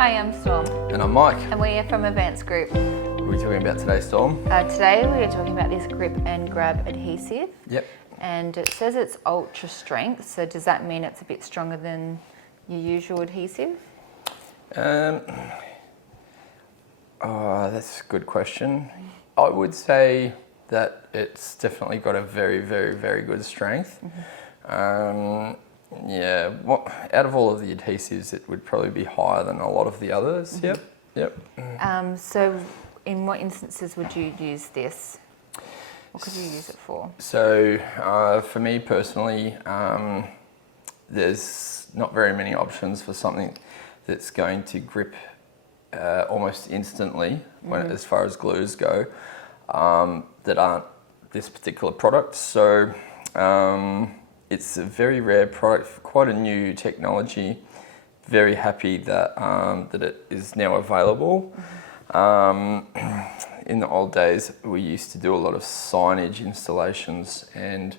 Hi, I'm Storm. And I'm Mike. And we are from Advanced Group. What are we talking about today, Storm? Today we are talking about this Grip and Grab adhesive. Yep. And it says it's ultra strength, so does that mean it's a bit stronger than your usual adhesive? That's a good question. I would say that it's definitely got a very, very, very good strength. Out of all of the adhesives, it would probably be higher than a lot of the others. Yep. So in what instances would you use this? What could you use it for? So for me personally, there's not very many options for something that's going to grip almost instantly as far as glues go that aren't this particular product. So it's a very rare product, quite a new technology. Very happy that that it is now available. In the old days, we used to do a lot of signage installations, and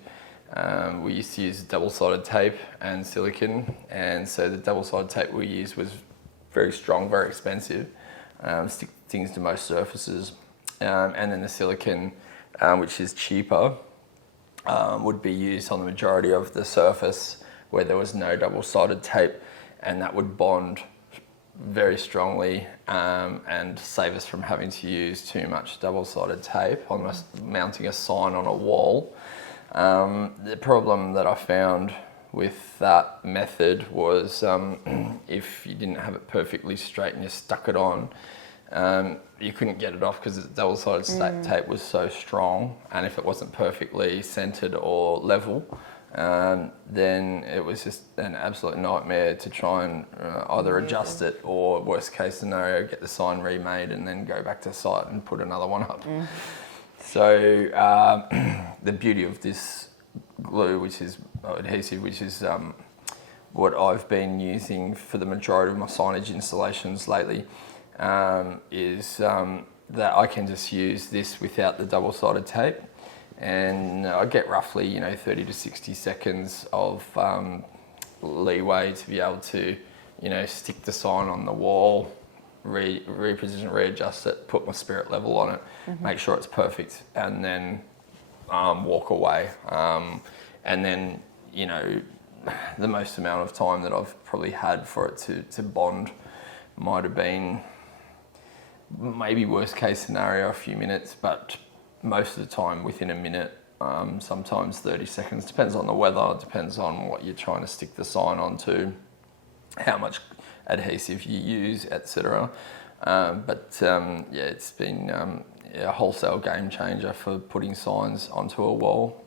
we used to use double-sided tape and silicone. And so the double-sided tape we used was very strong, very expensive, stick things to most surfaces. And then the silicone, which is cheaper, would be used on the majority of the surface where there was no double-sided tape, and that would bond very strongly and save us from having to use too much double-sided tape on mounting a sign on a wall. The problem that I found with that method was if you didn't have it perfectly straight and you stuck it on, you couldn't get it off because the double-sided tape was so strong, and if it wasn't perfectly centered or level, then it was just an absolute nightmare to try and either adjust it or, worst case scenario, get the sign remade and then go back to site and put another one up. So the beauty of this glue, which is adhesive, which is what I've been using for the majority of my signage installations lately, is that I can just use this without the double-sided tape, and I get roughly 30 to 60 seconds of leeway to be able to stick the sign on the wall, reposition, readjust it, put my spirit level on it, make sure it's perfect, and then walk away. And then the most amount of time that I've probably had for it to bond might have been, maybe worst case scenario, a few minutes, but most of the time within a minute, sometimes 30 seconds. Depends on the weather, depends on what you're trying to stick the sign onto, how much adhesive you use, etc. It's been a wholesale game changer for putting signs onto a wall.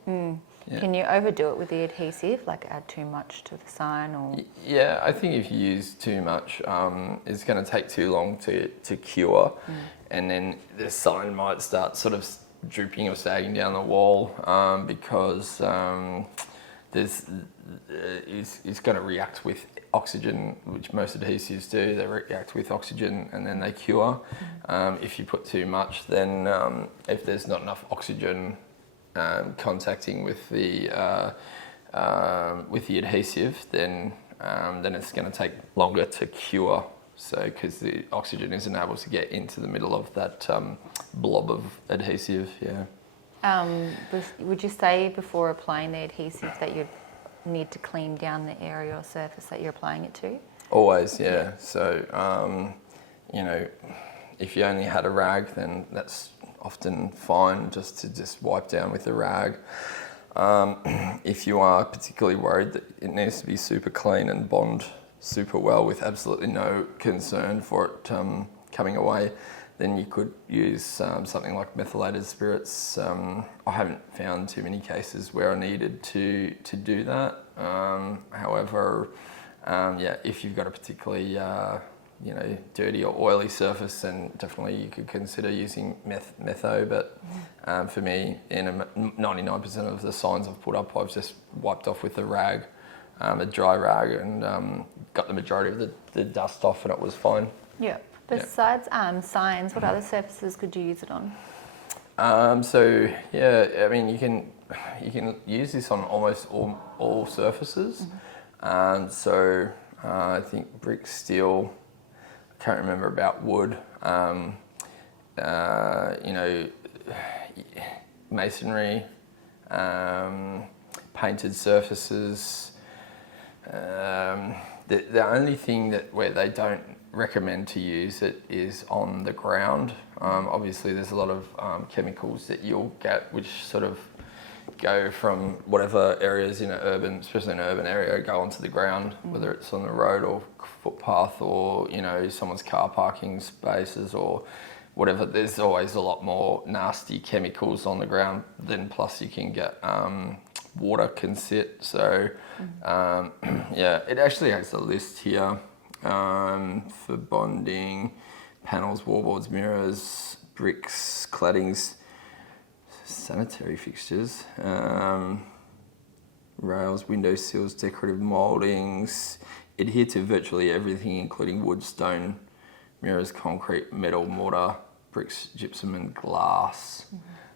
Yeah. Can you overdo it with the adhesive, like add too much to the sign? Or Yeah, I think if you use too much, it's going to take too long to cure, and then the sign might start sort of drooping or sagging down the wall because it's going to react with oxygen, which most adhesives do. They react with oxygen and then they cure. If you put too much, then if there's not enough oxygen contacting with the adhesive, then it's going to take longer to cure. So, because the oxygen isn't able to get into the middle of that blob of adhesive, would you say before applying the adhesive that you'd need to clean down the area or surface that you're applying it to? Always, yeah. So, if you only had a rag, then that's often fine just to wipe down with a rag. If you are particularly worried that it needs to be super clean and bond super well with absolutely no concern for it coming away, then you could use something like methylated spirits. I haven't found too many cases where I needed to do that. However, if you've got a particularly dirty or oily surface, then definitely you could consider using metho. But for me, in 99% of the signs I've put up, I've just wiped off with a rag, a dry rag, and got the majority of the dust off, and it was fine. Yeah. Besides signs, what other surfaces could you use it on? You can use this on almost all surfaces. I think brick, steel, can't remember about wood, masonry, painted surfaces. The only thing where they don't recommend to use it is on the ground. Obviously, there's a lot of chemicals that you'll get which sort of go from whatever areas in especially an urban area, go onto the ground, whether it's on the road or footpath or someone's car parking spaces or whatever. There's always a lot more nasty chemicals on the ground. Then plus you can get water can sit. So it actually has a list here for bonding: panels, wallboards, mirrors, bricks, claddings, sanitary fixtures, rails, window sills, decorative mouldings, adhere to virtually everything, including wood, stone, mirrors, concrete, metal, mortar, bricks, gypsum and glass.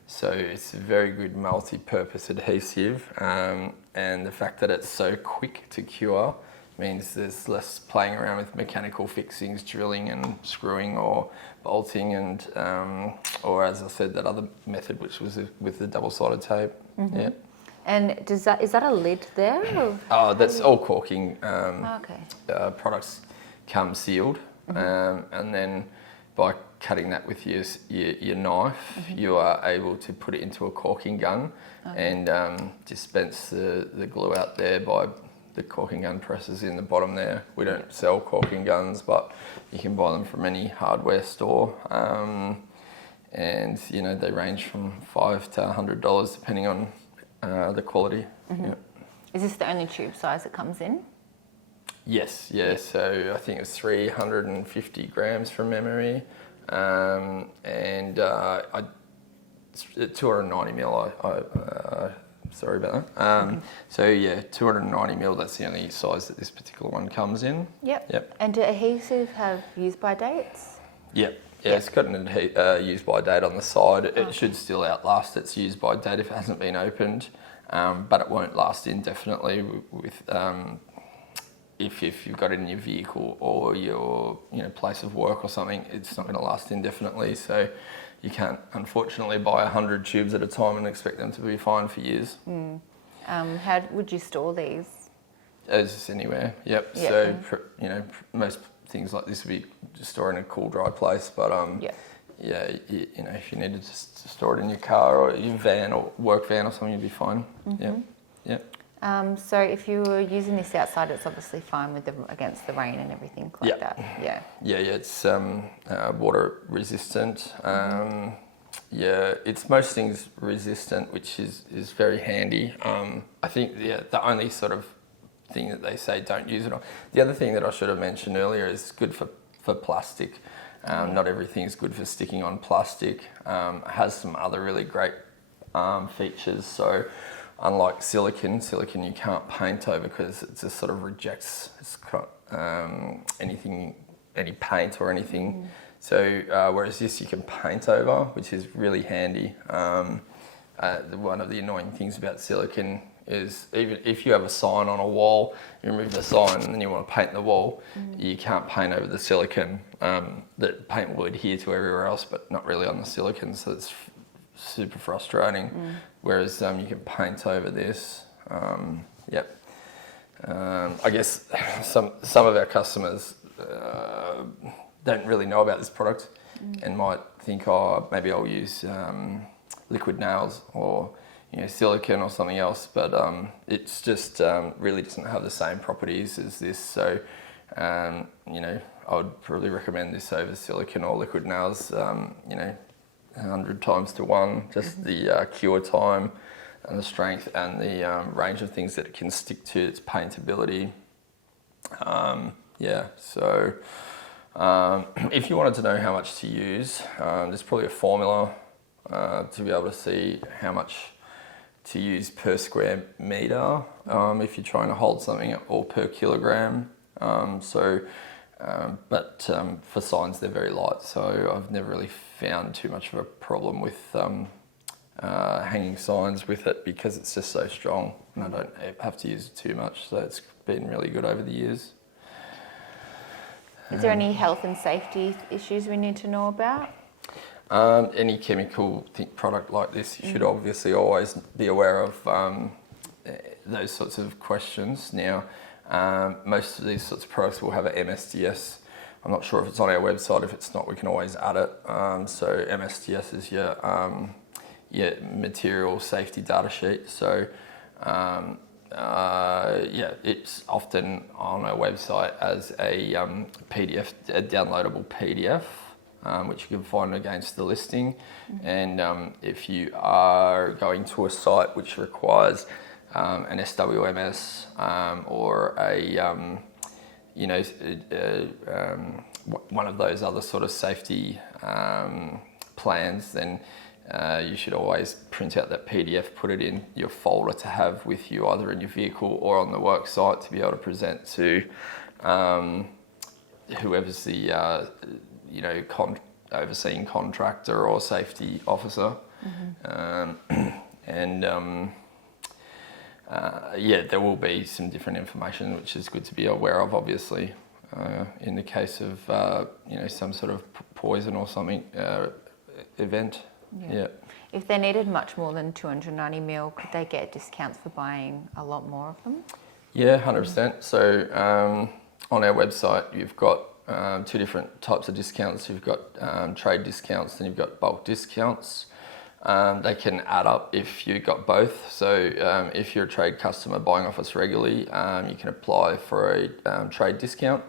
So it's a very good multi-purpose adhesive, and the fact that it's so quick to cure means there's less playing around with mechanical fixings, drilling and screwing or bolting, and or as I said, that other method which was with the double-sided tape. Yeah. And is that a lid there? Or Oh, that's all caulking. okay. Products come sealed, and then by cutting that with your knife, you are able to put it into a caulking gun and dispense the glue out there by the caulking gun presses in the bottom there. We don't sell caulking guns, but you can buy them from any hardware store, and they range from $5 to $100 depending on the quality. Yeah. Is this the only tube size it comes in? Yes, yeah. So I think it's 350 grams from memory, and 290 mil. Sorry about that. So yeah, 290 mil. That's the only size that this particular one comes in. Yep. And do adhesive have use-by dates? Yep. Yeah, it's got an use-by date on the side. It should still outlast its use-by date if it hasn't been opened, but it won't last indefinitely with if you've got it in your vehicle or your place of work or something. It's not going to last indefinitely, so you can't unfortunately buy 100 tubes at a time and expect them to be fine for years. How would you store these? As anywhere. Yep. So most things like this would be just stored in a cool, dry place. But if you needed to store it in your car or your van or work van or something, you'd be fine. Yep. So if you were using this outside, it's obviously fine against the rain and everything like that. Yeah. Yeah. It's water resistant. It's most things resistant, which is very handy. I think the only sort of thing that they say don't use it on. The other thing that I should have mentioned earlier is good for plastic. Not everything is good for sticking on plastic. It has some other really great features. So unlike silicon you can't paint over because it just sort of rejects any paint or anything. So whereas this you can paint over, which is really handy. One of the annoying things about silicon is even if you have a sign on a wall, you remove the sign and then you want to paint the wall, you can't paint over the silicon. The paint will adhere to everywhere else, but not really on the silicon, so it's super frustrating. Whereas you can paint over this. I guess some of our customers don't really know about this product and might think, maybe I'll use liquid nails or silicone or something else, but it's just really doesn't have the same properties as this. So I would probably recommend this over silicone or liquid nails 100 times to 1. Just the cure time and the strength and the range of things that it can stick to, its paintability. So if you wanted to know how much to use, there's probably a formula to be able to see how much to use per square metre if you're trying to hold something, or per kilogram. But for signs they're very light, so I've never really found too much of a problem with hanging signs with it because it's just so strong and I don't have to use it too much, so it's been really good over the years. Is there any health and safety issues we need to know about? Any chemical product like this, you should obviously always be aware of those sorts of questions. Now, most of these sorts of products will have an MSDS. I'm not sure if it's on our website. If it's not, we can always add it. So MSDS is your material safety data sheet. So it's often on our website as a PDF, a downloadable PDF, which you can find against the listing. And if you are going to a site which requires an SWMS or one of those other sort of safety plans, then you should always print out that PDF, put it in your folder to have with you either in your vehicle or on the work site to be able to present to whoever's the overseeing contractor or safety officer. There will be some different information which is good to be aware of, obviously, in the case of some sort of poison or something event. Yeah. If they needed much more than 290 ml, could they get discounts for buying a lot more of them? Yeah, 100%. So on our website, you've got two different types of discounts. You've got trade discounts, then you've got bulk discounts. They can add up if you've got both. So if you're a trade customer buying off us regularly, you can apply for a trade discount.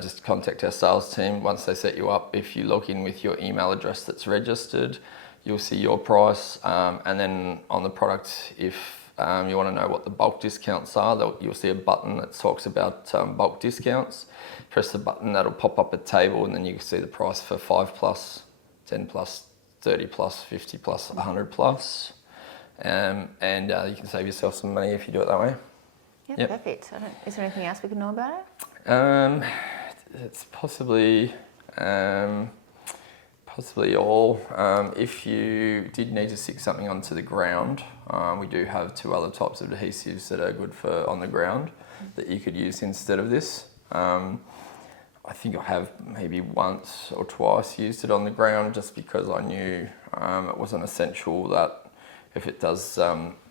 Just contact our sales team. Once they set you up, if you log in with your email address that's registered, you'll see your price. And then on the product, if you want to know what the bulk discounts are, you'll see a button that talks about bulk discounts. Press the button, that'll pop up a table, and then you can see the price for 5 plus, 10 plus, 30 plus, 50 plus, 100 plus. And you can save yourself some money if you do it that way. Yeah, perfect. Is there anything else we can know about it? It's possibly all. If you did need to stick something onto the ground, we do have two other types of adhesives that are good for on the ground that you could use instead of this. I think I have maybe once or twice used it on the ground just because I knew it wasn't essential that if it does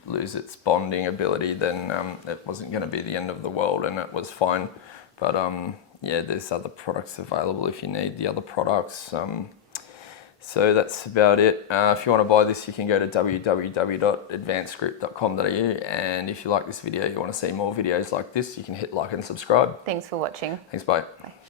lose its bonding ability, then it wasn't going to be the end of the world, and it was fine. But there's other products available if you need the other products. So that's about it. If you want to buy this, you can go to www.advancedgrip.com.au, and if you like this video, you want to see more videos like this, you can hit like and subscribe. Thanks for watching. Thanks, bye. Bye.